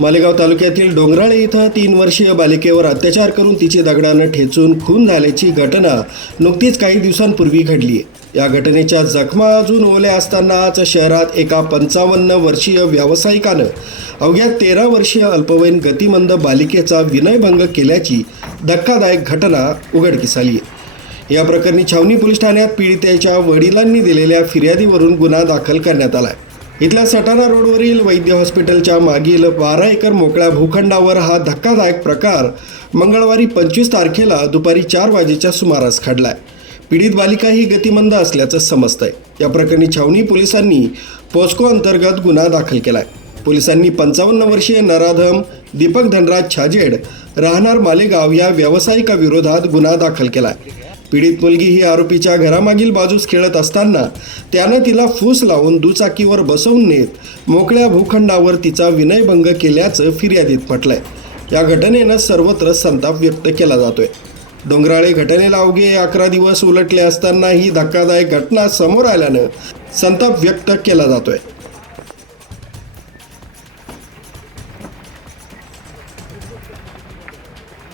मालेगाव तालुक्यातील डोंगराळे इथं तीन वर्षीय बालिकेवर अत्याचार करून तिची दगडानं ठेचून खून झाल्याची घटना नुकतीच काही दिवसांपूर्वी घडली. आहे या घटनेच्या जखमा अजून ओल्या असतानाच शहरात एका पंचावन्न वर्षीय व्यावसायिकानं अवघ्या तेरा वर्षीय अल्पवयीन गतिमंद बालिकेचा विनयभंग केल्याची धक्कादायक घटना उघडकीस आली. आहे या प्रकरणी छावणी पोलीस ठाण्यात पीडितेच्या वडिलांनी दिलेल्या फिर्यादीवरून गुन्हा दाखल करण्यात आला आहे इथल्या सटाणा रोडवरील वैद्य हॉस्पिटलच्या मागील बारा एकर मोकळ्या भूखंडावर हा धक्कादायक प्रकार मंगळवारी पंचवीस तारखेला दुपारी चार वाजेच्या सुमारास घडलाय. पीडित बालिका ही गतिमंद असल्याचं समजतंय. या प्रकरणी छावणी पोलिसांनी पोस्को अंतर्गत गुन्हा दाखल केलाय. पोलिसांनी पंचावन्न वर्षीय नराधम दीपक धनराज छाजेड राहणार मालेगाव या व्यावसायिकाविरोधात गुन्हा दाखल केलाय. पीडित मुलगी ही आरोपीच्या घरामागील बाजूस खेळत असताना त्यानं तिला फूस लावून दुचाकीवर बसवून नेत मोकळ्या भूखंडावर तिचा विनयभंग केल्याचं फिर्यादीत म्हटलंय. या घटनेनं सर्वत्र संताप व्यक्त केला जातोय. डोंगराळे घटनेला अवघे अकरा दिवस उलटले असताना ही धक्कादायक घटना समोर आल्यानं संताप व्यक्त केला जातोय.